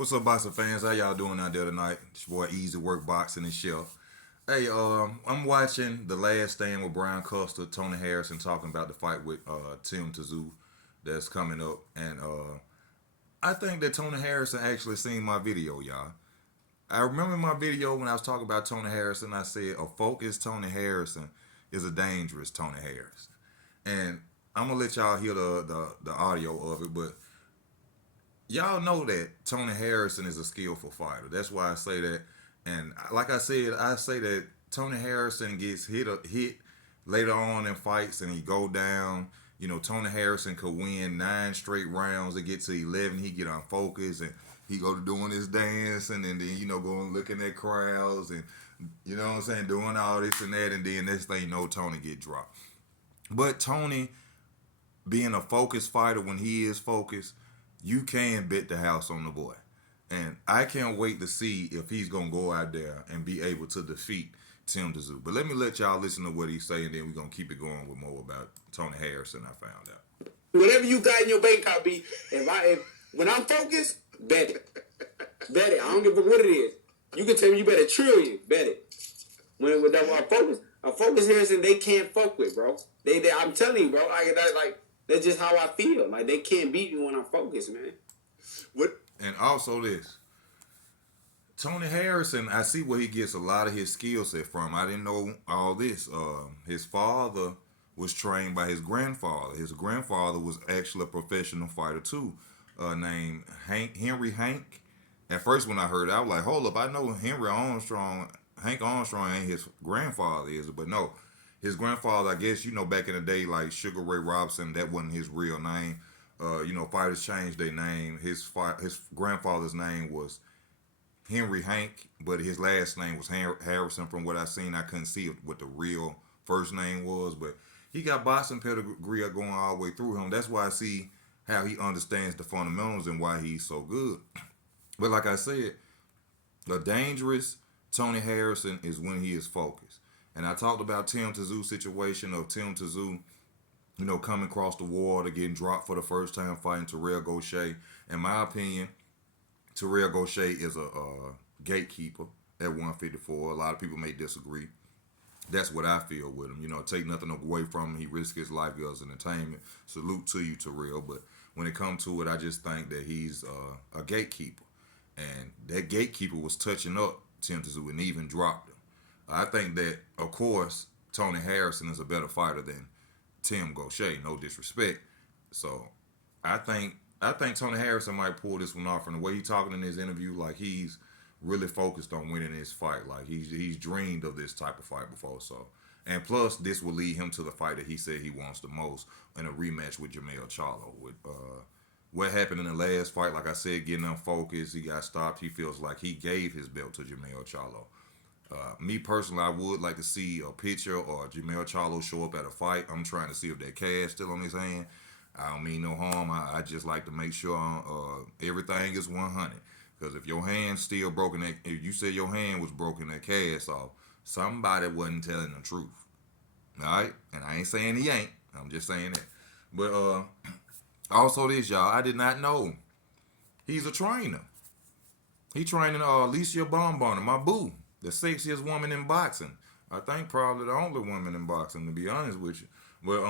What's up, boxing fans? How y'all doing out there tonight? It's your boy Easy Work Boxing and Chef. Hey, I'm watching The Last Stand with Brian Custer, Tony Harrison talking about the fight with Tszyu that's coming up, and I think that Tony Harrison actually seen my video, y'all. I remember my video when I was talking about Tony Harrison. I said a focused Tony Harrison is a dangerous Tony Harrison, and I'm gonna let y'all hear the audio of it, but y'all know that Tony Harrison is a skillful fighter. That's why I say that. And like I said, I say that Tony Harrison gets hit later on in fights and he go down. You know, Tony Harrison could win 9 straight rounds. It get to 11, he get unfocused and he go to doing his dance and then going looking at crowds and you know what I'm saying, doing all this and that, and then next thing you know, Tony get dropped. But Tony being a focused fighter when he is focused, you can bet the house on the boy. And I can't wait to see if he's gonna go out there and be able to defeat Tszyu. But let y'all listen to what he's saying, and then we're gonna keep it going with more about Tony Harrison. I found out. Whatever you got in your bank account, be if when I'm focused, bet it, bet it. I don't give a what it is. You can tell me you bet $1 trillion, bet it. When I'm focused Harrison, they can't fuck with, bro. I'm telling you, bro. Like that's just how I feel. Like they can't beat me when I'm focused, man. What? And also this, Tony Harrison, I see where he gets a lot of his skill set from. I didn't know all this. His father was trained by his grandfather. His grandfather was actually a professional fighter too, named Henry Hank. At first, when I heard it, I was like, "Hold up! I know Hank Armstrong ain't his grandfather, is it?" But no, his grandfather. I guess back in the day, like Sugar Ray Robinson, that wasn't his real name. Fighters changed their name. His grandfather's name was Henry Hank, but his last name was Harrison. From what I seen, I couldn't see what the real first name was, but he got boxing pedigree going all the way through him. That's why I see how he understands the fundamentals and why he's so good. But like I said, the dangerous Tony Harrison is when he is focused. And I talked about Tim Tszyu situation of Tim Tszyu, coming across the water, getting dropped for the first time fighting Terrell Gaucher. In my opinion, Terrell Gaucher is a gatekeeper at 154. A lot of people may disagree. That's what I feel with him. Take nothing away from him. He risked his life as entertainment. Salute to you, Terrell. But when it comes to it, I just think that he's a gatekeeper. And that gatekeeper was touching up Tim Tszyu and even dropped him. I think that, of course, Tony Harrison is a better fighter than Tim Gaucher. No disrespect. So I think Tony Harrison might pull this one off. From the way he's talking in his interview, like he's really focused on winning this fight. Like he's dreamed of this type of fight before. So, and plus, this will lead him to the fight that he said he wants the most in a rematch with Jermell Charlo. With what happened in the last fight, like I said, getting unfocused, he got stopped. He feels like he gave his belt to Jermell Charlo. Me personally, I would like to see a picture or Jermell Charlo show up at a fight. I'm trying to see if that cast still on his hand. I don't mean no harm. I just like to make sure everything is 100. Because if your hand's still broken, if you said your hand was broken, that cast off, somebody wasn't telling the truth. All right? And I ain't saying he ain't. I'm just saying that. But also this, y'all, I did not know he's a trainer. He training Alicia Baum Gardner'S, my boo, the sexiest woman in boxing. I think probably the only woman in boxing, to be honest with you. But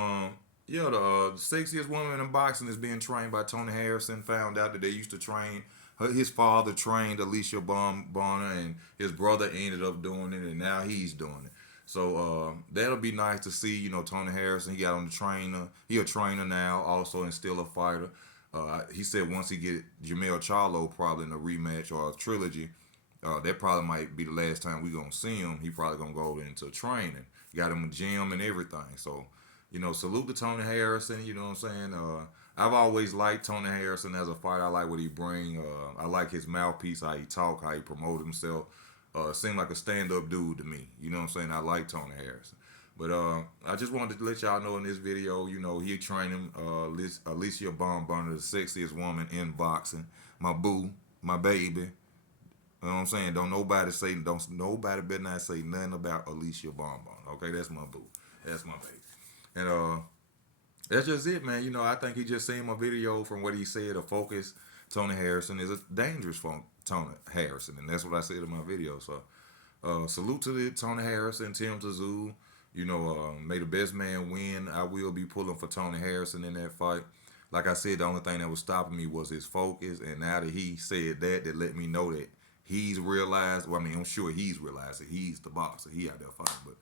yeah, the sexiest woman in boxing is being trained by Tony Harrison. Found out that they used to train. His father trained Alicia Baum Gardner's, and his brother ended up doing it, and now he's doing it. So that'll be nice to see. Tony Harrison. He got on the trainer. He a trainer now, also and still a fighter. He said once he get Jermell Charlo probably in a rematch or a trilogy, that probably might be the last time we gonna see him. He probably gonna go into training. Got him a gym and everything. So salute to Tony Harrison. You know what I'm saying? I've always liked Tony Harrison as a fighter. I like what he bring. I like his mouthpiece, how he talk, how he promote himself. Seemed like a stand-up dude to me. You know what I'm saying? I like Tony Harrison. But I just wanted to let y'all know in this video, he training Alicia Baum Gardner'S, the sexiest woman in boxing. My boo, my baby. You know what I'm saying? Don't nobody better not say nothing about Alicia Baum Gardner. Okay, that's my boo. That's my baby. And that's just it, man. I think he just seen my video from what he said, a focused Tony Harrison is a dangerous for Tony Harrison, and that's what I said in my video. So, salute to the Tony Harrison, Tim Tszyu. You know, may the best man win. I will be pulling for Tony Harrison in that fight. Like I said, the only thing that was stopping me was his focus, and now that he said that, that let me know that he's realized. Well, I mean, I'm sure he's realized that he's the boxer. He out there fighting, but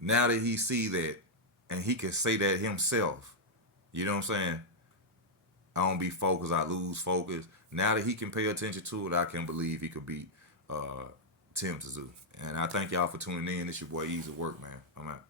now that he see that, and he can say that himself, you know what I'm saying? I don't be focused. I lose focus. Now that he can pay attention to it, I can believe he could beat Tim Tszyu. And I thank y'all for tuning in. This your boy Easy Work, man. I'm out.